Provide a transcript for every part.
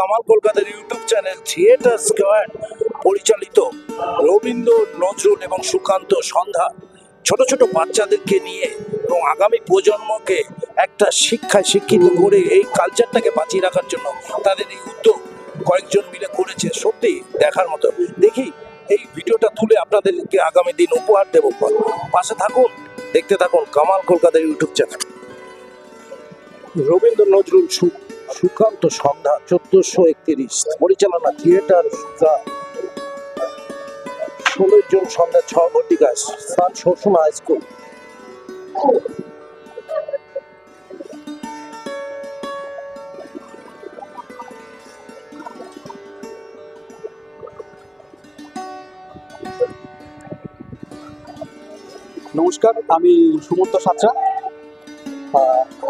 কামাল কলকাতার YouTube channel theatre square, পরিচালিত রবীন্দ্র, নজরুল এবং সুকান্ত সন্ধ্যা, ছোট ছোট বাচ্চাদেরকে নিয়ে এবং আগামী প্রজন্মকে একটা শিক্ষায় শিক্ষিত করে এই কালচারটাকে বাঁচিয়ে রাখার জন্য তাদের এই উদ্যোগ কয়েকজন মিলে করেছে। সত্যি দেখার মতো। দেখি, এই ভিডিওটা তুলে আপনাদেরকে আগামী দিন উপহার দেবো পাশে থাকুন, দেখতে থাকুন কামাল কলকাতার ইউটিউব চ্যানেল। রবীন্দ্র, নজরুল সু- সুকান্ত সন্ধ্যা, চোদ্দশো একত্রিশ। পরিচালনা, থিয়েটার সুকা ষোলো জন সন্ধ্যা ছ ঘটিকা স্থান শোষণ হাই স্কুল। নমস্কার, আমি সুমন্ত সাঁতরা।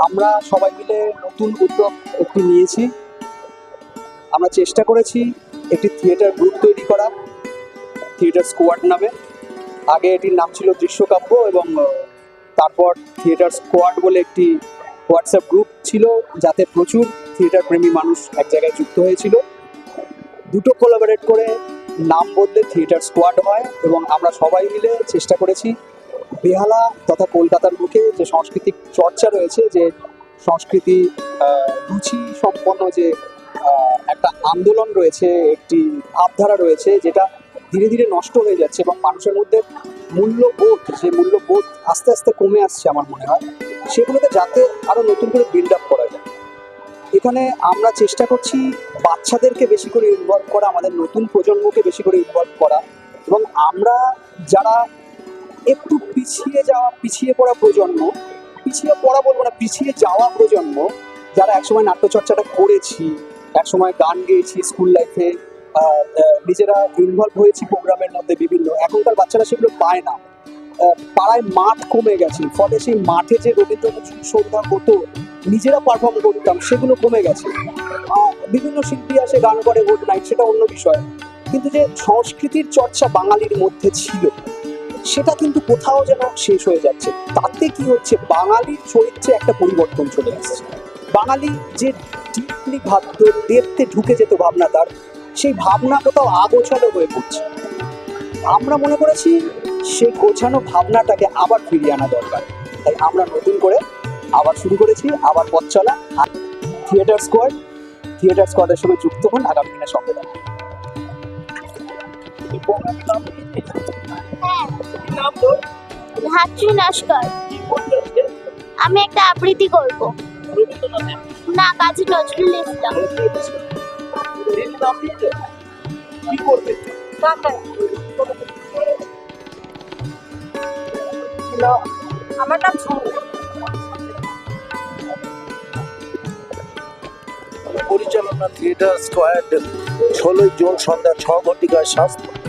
আমরা সবাই মিলে নতুন উদ্যোগ একটি নিয়েছি। আমরা চেষ্টা করেছি একটি থিয়েটার গ্রুপ তৈরি করা, থিয়েটার স্কোয়াড নামে। আগে এটির নাম ছিল দৃশ্যকাব্য এবং তারপর থিয়েটার স্কোয়াড বলে একটি হোয়াটসঅ্যাপ গ্রুপ ছিল, যাতে প্রচুর থিয়েটার প্রেমী মানুষ এক জায়গায় যুক্ত হয়েছিল। দুটো কোলাবোরেট করে নাম বদলে থিয়েটার স্কোয়াড হয় এবং আমরা সবাই মিলে চেষ্টা করেছি বেহালা তথা কলকাতার বুকে যে সাংস্কৃতিক চর্চা রয়েছে, যে সংস্কৃতি রুচি সম্পন্ন যে একটা আন্দোলন রয়েছে, একটি ভাবধারা রয়েছে, যেটা ধীরে ধীরে নষ্ট হয়ে যাচ্ছে এবং মানুষের মধ্যে মূল্যবোধ, যে মূল্যবোধ আস্তে আস্তে কমে আসছে আমার মনে হয় সেগুলোতে যাতে আরও নতুন করে বিল্ড আপ করা যায়। এখানে আমরা চেষ্টা করছি বাচ্চাদেরকে বেশি করে ইনভলভ করা, আমাদের নতুন প্রজন্মকে বেশি করে ইনভলভ করা এবং আমরা যারা একটু পিছিয়ে যাওয়া, পিছিয়ে পড়া প্রজন্ম, পিছিয়ে পড়া বলব না, পিছিয়ে যাওয়া প্রজন্ম, যারা একসময় নাট্যচর্চাটা করেছি, একসময় গান গেয়েছি স্কুল লাইফে নিজেরা ইনভলভ হয়েছি প্রোগ্রামের মধ্যে বিভিন্ন, এখনকার বাচ্চারা সেগুলো পায় না। পাড়ায় মাঠ কমে গেছে, ফলে সেই মাঠে যে রবীন্দ্রনাথ সন্ধ্যা হতো, নিজেরা পারফর্ম করতাম, সেগুলো কমে গেছে। বিভিন্ন শিল্পী আসে, গান করে ভোট নাইট সেটা অন্য বিষয়। কিন্তু যে সংস্কৃতির চর্চা বাঙালির মধ্যে ছিল সেটা কিন্তু কোথাও যেন শেষ হয়ে যাচ্ছে। তাতে কি হচ্ছে? বাঙালির চরিত্রে একটা পরিবর্তন চলে আসছে। বাঙালি যে ডিপলি ভাবতো ডেপতে ঢুকে যেত ভাবনা তার, সেই ভাবনা কোথাও আগোছালো হয়ে পড়ছে। আমরা মনে করেছি সেই গোছানো ভাবনাটাকে আবার ফিরিয়ে আনা দরকার। তাই আমরা নতুন করে আবার শুরু করেছি, আবার পথ চলা। থিয়েটার স্কোয়াড থিয়েটার স্কোয়াডের সঙ্গে যুক্ত হন আগামী দিনে সঙ্গে। ধাত্রী নস্কর আমি একটা আবৃত্তি করব। না কাজী নজরুল ইসলাম। আমার নাম পরিচালনা থিয়েটার স্কোয়াড ষোলোই জুন সন্ধ্যা ছ ঘটিকায়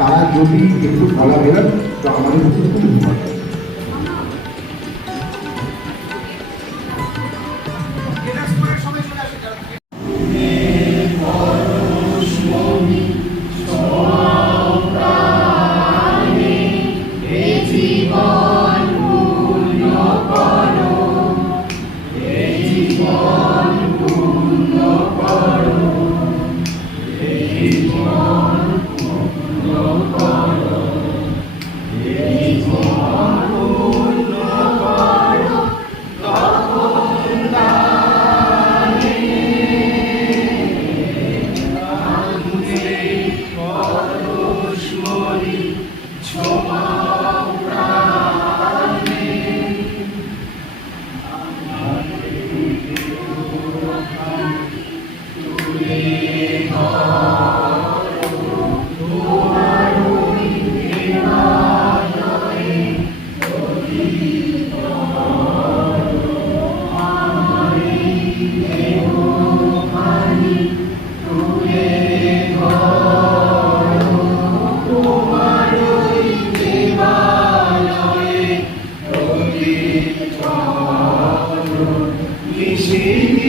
তারা যদি একটু ভালো বেরোন তো আমাদের খুব easy.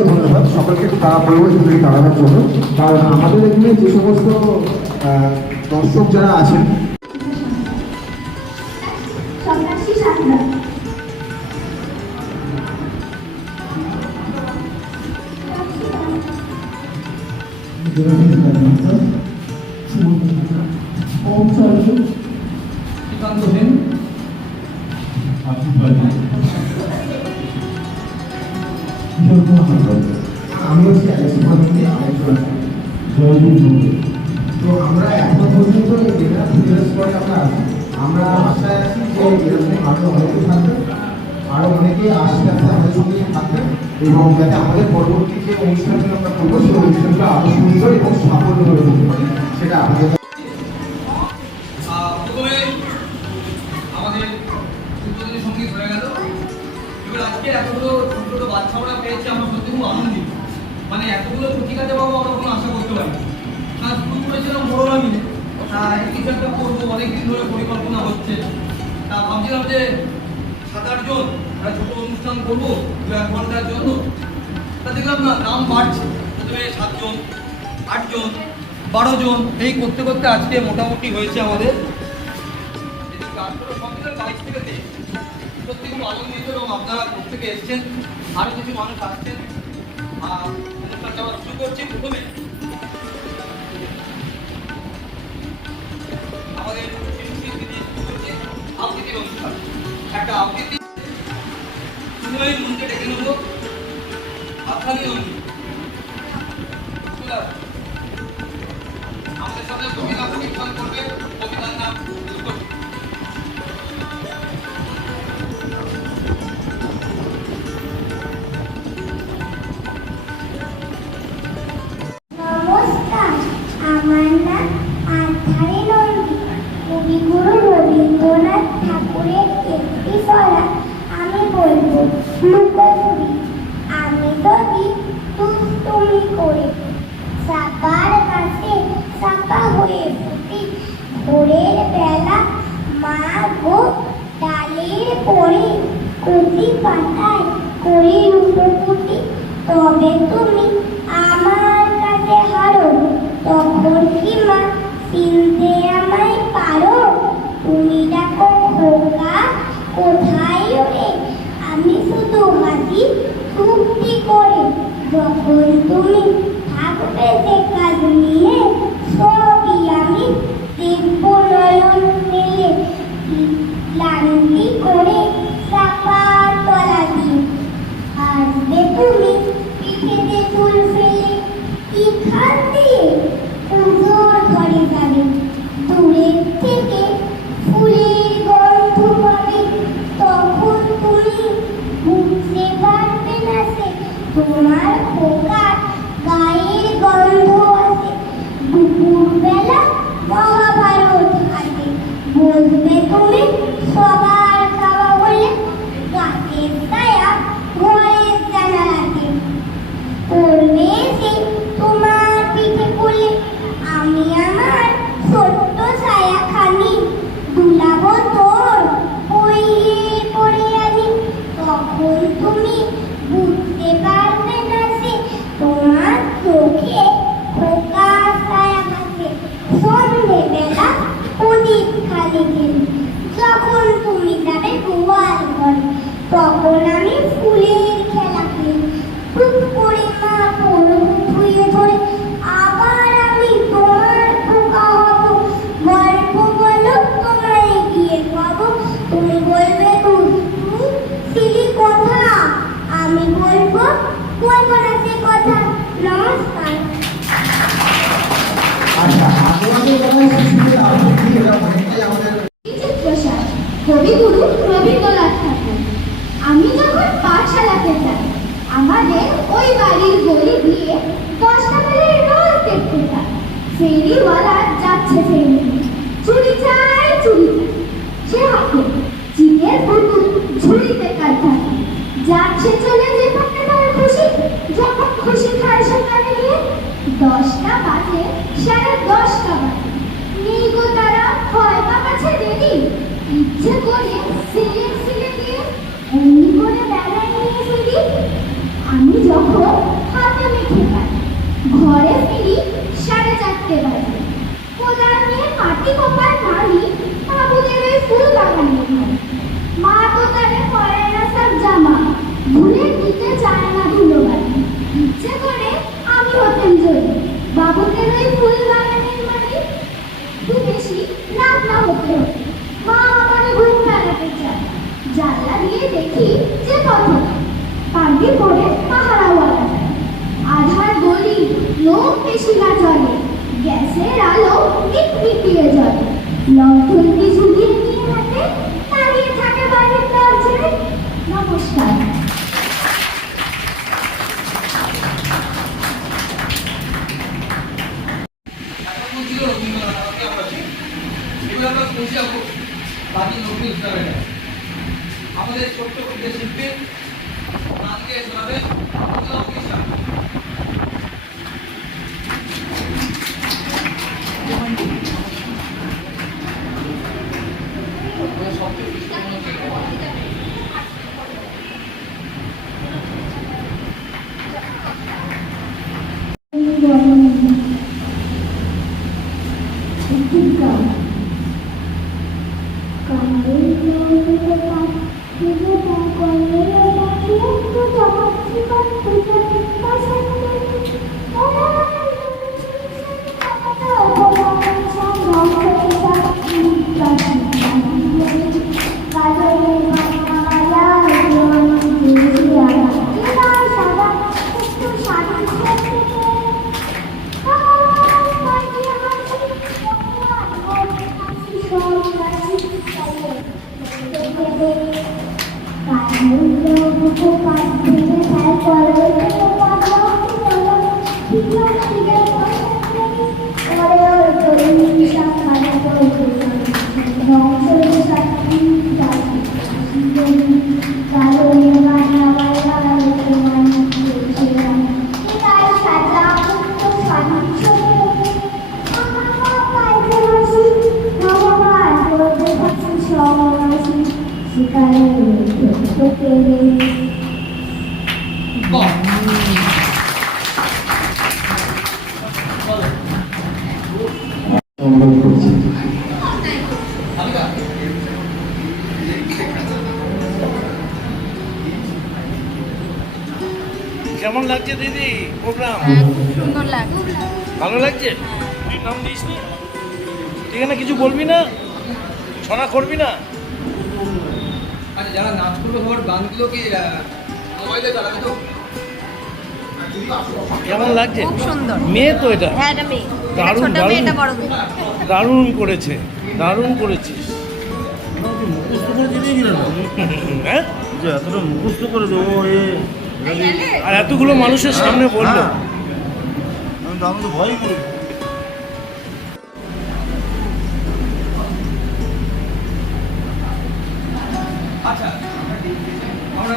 অসংখ্য ধন্যবাদ। সকলকে একটু তারা পরিবর্তন থেকে দাঁড়ানোর জন্য। কারণ আমাদের এখানে যে সমস্ত দর্শক যারা আছেন সন্ন্যাসী সাধনা। আমরা আছি আমরা আশায় আছি যে এরকম আরও অনেকে থাকবে আরও অনেকে আস্তে আস্তে আমাদের এবং যাতে আমাদের পরবর্তী যে অনুষ্ঠানগুলো আমরা করব সেই অনুষ্ঠানগুলো আরও সুন্দর এবং সেটা মানে এতগুলো প্রতিকাতে পাবো আমরা কোনো আশা করতে পারি না শুরু করেছিলাম বড়রা মিলে কিছু একটা করব অনেকদিন ধরে পরিকল্পনা হচ্ছে। তা ভাবছিলাম যে সাত আটজন একটা ছোট অনুষ্ঠান করব, দু এক ঘণ্টার জন্য। তা দেখলাম না নাম বাড়ছে। প্রথমে সাতজন আটজন বারো জন, এই করতে করতে আজকে মোটামুটি হয়েছে আমাদের। বাইশ থেকে তেইশ সত্যি খুব আনন্দিত এবং আপনারা প্রত্যেকে এসছেন আরও কিছু মানুষ আসছেন। আর অনুষ্ঠানটা আবার শুরু করছি প্রথমে। আমাদের আবৃত্তির অনুষ্ঠান একটা আবৃত্তি সুময় মন্দিরে ডেকে নেব নন্দী আমাদের সাথে কবিতা পরীক্ষণ করবে কবিতার নাম কবিগুরু রবীন্দ্রনাথ ঠাকুর। আমি যখন পাঠশালাতে যাই আমাদের ওই বাড়ির গলি দিয়ে বেলে রোজ দেখতে যাই ফেরিওয়ালা যাচ্ছে ফেরি। চুরি চাই চুরি। সে হাতে চিনের পুতুল ঝুড়িতে কাটা যাচ্ছে চলে যেখানে তার খুশি, যখন খুশি খায় সেখানে গিয়ে। দশটা বাজে, সাড়ে দশটা বাজে। নেই গো তারা হয় বা কাছে দেরি। ইচ্ছে করে সিলে সিলে দিয়ে অমনি করে বেড়ায় নিয়ে ফিরি আমি যখন হাতে মেখে পাই ঘরে ফিরি, সাড়ে চারটে বাজে। কোদাল নিয়ে মাটি কোপার মারি বাবুদের ওই ফুল বাগানে ঘরে মা তো তারে পরে না সব জামা ভুলে দিতে চায় না ধুলোবালি ইচ্ছে করে আমি হতেন জয়ী বাবুদের ওই ফুল বাগানের মানে একটু বেশি রাত না হতে হতে মা আমার ঘুম লাগাতে চায় জানলা দিয়ে দেখি যে পথটা পারবি পরে পাহারাওয়ালা যায় আধার গলি লোক বেশি না চলে গ্যাসের আলো মিটমিটিয়ে জ্বলে লণ্ঠনটি ঝুলিয়ে নিয়ে হাতে দাঁড়িয়ে থাকে বাড়ির দরজায় নমস্কার এখন ছিল রবীন্দ্রনাথ ঠাকুরকে আমরা চিনি। এগুলো আমরা পৌঁছে যাব বাকি নতুন হিসাবে আমাদের ছোট্ট যে নাম দিয়ে শোনাবে তুই দিস নি। এখানে কিছু বলবি না ছড়া করবি না। আচ্ছা যারা নাচ করবে সবার গানগুলো কি মোবাইলে চালাবে তো কেমন লাগছে? খুব সুন্দর। মেয়ে তো এটা। হ্যাঁ এটা মেয়ে। দারুণ, ছোট দারুণ। দারুণ করেছে দারুণ করেছিস মুখস্থ করে দিলেই দিল না হ্যাঁ? যে এতটা মুখস্থ করে দেবো এ আর এতগুলো মানুষের সামনে বলল। হ্যাঁ। আমি তো আমি করি।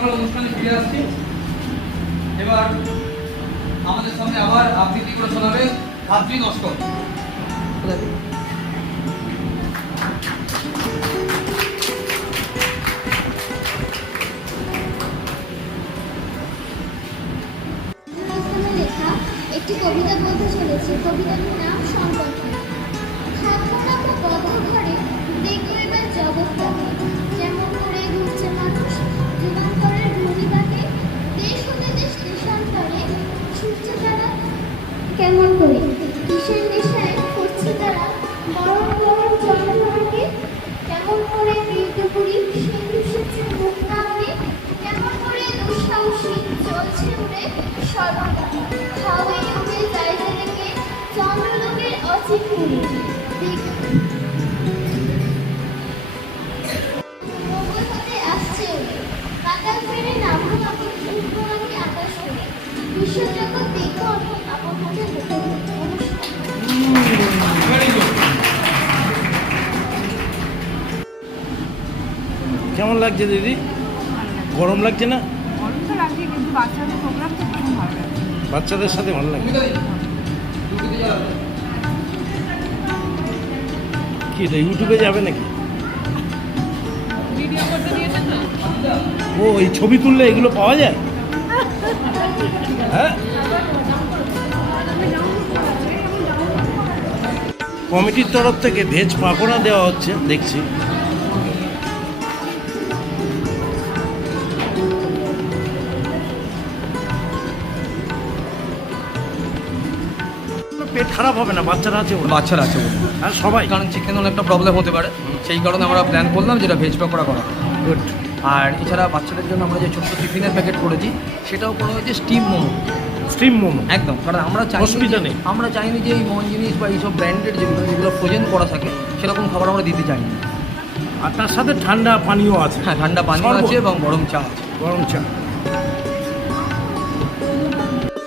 আমরা অনুষ্ঠানে ফিরে আসছি। এবার আমাদের সামনে আবার আবৃত্তি করে শোনাবে ধাত্রী নস্কর একটি কবিতা বলতে চলেছে। কবিতাটির নাম লাগছে দিদি? গরম লাগছে না? বাচ্চাদের সাথে ভালো লাগে। কি এটা ইউটিউবে যাবে নাকি? ও, এই ছবি তুললে এগুলো পাওয়া যায়? হ্যাঁ? কমিটির তরফ থেকে ভেজ পাকোড়া দেওয়া হচ্ছে, দেখছি। খারাপ হবে না বাচ্চারা আছে বলে। বাচ্চারা আছে বলে। আর সবাই। কারণ চিকেন হলে একটা প্রবলেম হতে পারে। সেই কারণে আমরা প্ল্যান করলাম যেটা ভেজ পকোড়া করা। গুড আর এছাড়া বাচ্চাদের জন্য আমরা যে ছোট্ট টিফিনের প্যাকেট করেছি সেটাও করা হয়েছে স্টিম মোমো স্টিম মোমো একদম কারণ আমরা চাই অসুবিধা নেই। আমরা চাইনি যে এই মন জিনিস বা এইসব ব্র্যান্ডেড যেগুলো যেগুলো ফ্রোজেন করা থাকে সেরকম খাবার আমরা দিতে চাই না আর তার সাথে ঠান্ডা পানীয় আছে। হ্যাঁ ঠান্ডা পানি শরবত। আছে এবং গরম চা আছে। গরম চা।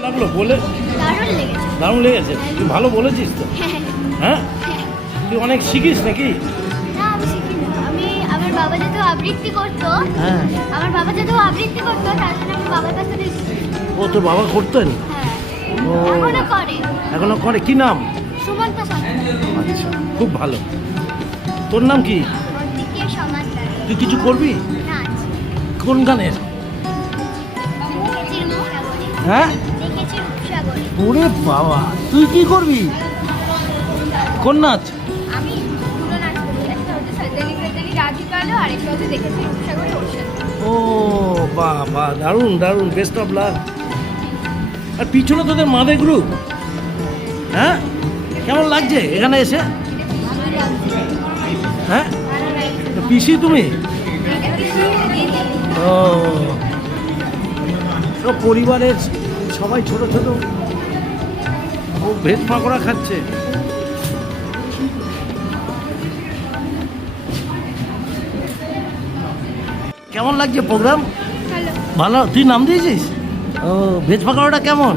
লাগল বলে দারুণ লেগেছে। তুই ভালো বলেছিস তো। হ্যাঁ তুই অনেক শিখিস নাকি? আমার বাবা যেহেতু আবৃত্তি করতো হ্যাঁ। আমার বাবা যেহেতু আবৃত্তি করতো তার জন্য আমি বাবার কাছ থেকে ও তোর বাবা করতেন হ্যাঁ। এখনও করে। এখনও করে? কি নাম? সুমন্ত আচ্ছা খুব ভালো। তোর নাম কি? তুই কিছু করবি? কোন গানের? হ্যাঁ? ওরে বাবা তুই কি করবি? কোন নাচ আমি দুটো নাচ করি একটা হচ্ছে সাজানি সাজানি রাধিকা আলো আর একটা হচ্ছে দেখেছি রূপসাগরে ওর সাথে ও বাহ বাহ দারুণ দারুণ বেস্ট অফ লাক আর পিছনে তোদের মাদে গ্রুপ হ্যাঁ? কেমন লাগছে এখানে এসে? হ্যাঁ? পিসি তুমি? ও। সব পরিবারের সবাই ছোট ছোট। ও ভেজ পাকোড়া খাচ্ছে। কেমন লাগছে প্রোগ্রাম? ভালো। তুই নাম দিয়েছিস? ও ভেজ পাকোড়াটা কেমন?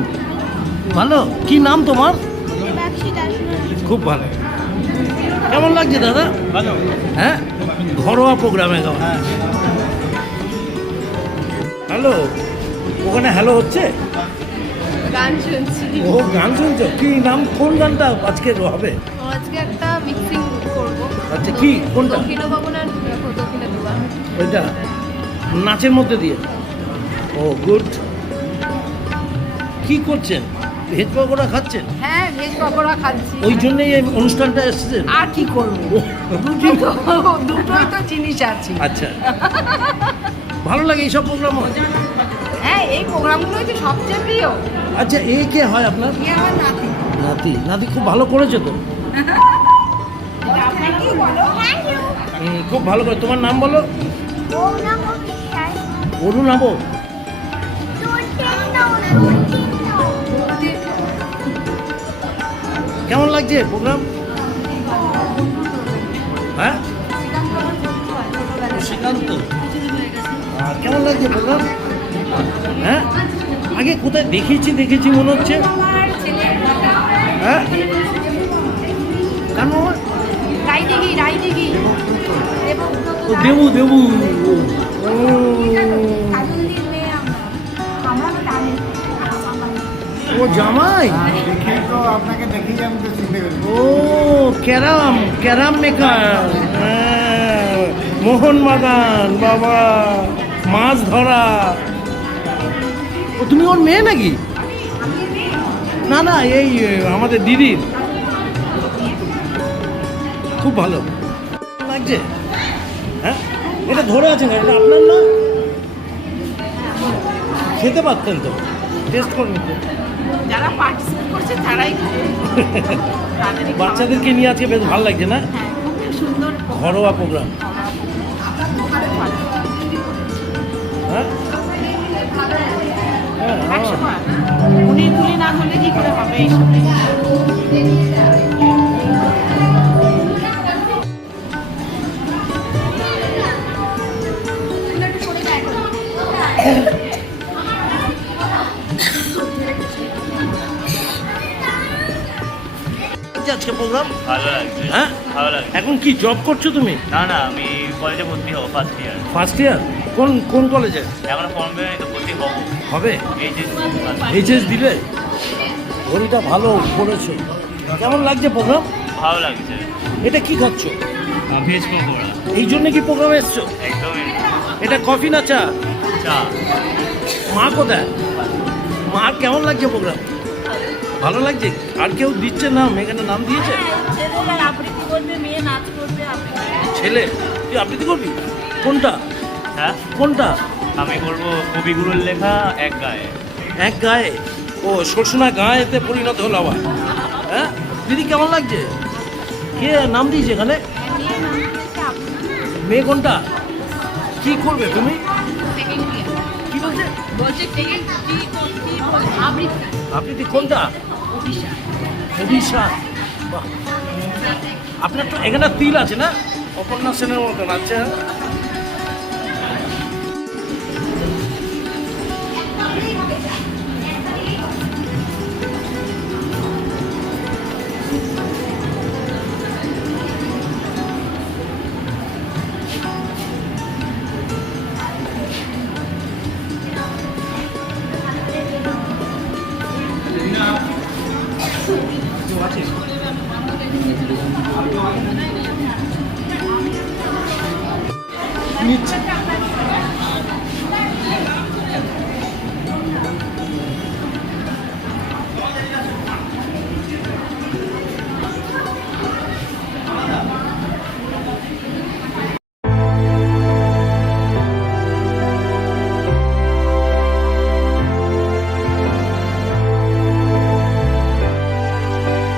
ভালো? কি নাম তোমার? খুব ভালো। কেমন লাগছে দাদা? ভালো। হ্যাঁ? ঘরোয়া প্রোগ্রামে কেমন হ্যালো? ওখানে হ্যালো হচ্ছে? গান শুনছি। ও গান শুনছো? কি নাম কোন গানটা আজকে হবে? আজকে একটা মিক্সিং করব। আচ্ছা কি কোনটা? দক্ষিণ ভবন আর দক্ষিণ দুবার ওইটা? নাচের মধ্যে দিয়ে? ও গুড কি করছেন? ভেজ পকোড়া খাচ্ছেন? হ্যাঁ ভেজ পকোড়া খাচ্ছি। ওই জন্যই এই অনুষ্ঠানটা এসেছেন আর কি করব? দুটোই তো দুটোই তো জিনিস আছে। আচ্ছা। ভালো লাগে এইসব প্রোগ্রাম এই সবচেয়ে প্রিয়। আচ্ছা এ কে হয় আপনার? কি আমার নাতি। নাতি। নাতি খুব ভালো করেছে তো। আপনার কি বলো? থ্যাংক ইউ হুম, খুব ভালো করে। তোমার নাম বলো? ও না অরুণ আবো তোর টেন দাও না তোর টেন দাও কেমন লাগছে প্রোগ্রাম? হ্যাঁ? শ্রীকান্ত। কেমন লাগছে প্রোগ্রাম? হ্যাঁ? আগে কোথায় দেখেছি দেখেছি মনে হচ্ছে। হ্যাঁ? কেন দেবু দেবু। ও। জামাই? ও ক্যারাম ক্যারাম মেকার। হ্যাঁ, মোহন বাগান বাবা। মাছ ধরা। তুমি ওর মেয়ে নাকি? না না এই আমাদের দিদির খুব ভালো। লাগছে? হ্যাঁ? এটা ধরে আছেন এটা আপনার না? খেতে পারতেন তো। টেস্ট করে নিতে। যারা পার্টিসিপেট করছে তারাই বাচ্চাদেরকে নিয়ে আজকে বেশ ভালো লাগছে না? হ্যাঁ ঘরোয়া প্রোগ্রাম হ্যাঁ? একশো। উনি না হলে কি করে হবে এইসব আজকে প্রোগ্রাম ভালো লাগছে। হ্যাঁ? ভালো লাগছে। এখন কি জব করছ তুমি? না না আমি কলেজে ভর্তি হব ফার্স্ট ইয়ার ফার্স্ট ইয়ার কোন কোন কলেজে এখন ফর্ম বেরোয়নি তো ভর্তি হব। হবে? এইচএস দিলে ঘড়িটা ভালো করেছ কেমন লাগছে প্রোগ্রাম ভালো লাগছে। এটা কি খাচ্ছ? ভেজ পকোড়া। এই জন্য কি প্রোগ্রামে এসছো? একদমই এটা কফি না চা? চা। মা কোথায়? মা কেমন লাগছে প্রোগ্রাম ভালো লাগছে? আর কেউ দিচ্ছে না? মেয়েখানে নাম দিয়েছে? আবৃত্তি ছেলে? তুই আবৃত্তি করবি? কোনটা? হ্যাঁ? কোনটা? আমি করব কবিগুরুর লেখা এক গায়ে। এক গায়ে? ও, সরসোনা গায়েতে পরিণত হলো আবার। হ্যাঁ? দিদি, কেমন লাগছে? কে নাম দিয়েছে এখানে? মেয়ে কোনটা? কি করবে তুমি? কি বলছে? কোনটা? আপনার তো এখানে তিল আছে না? অপর্ণা সেনের মতন আছে?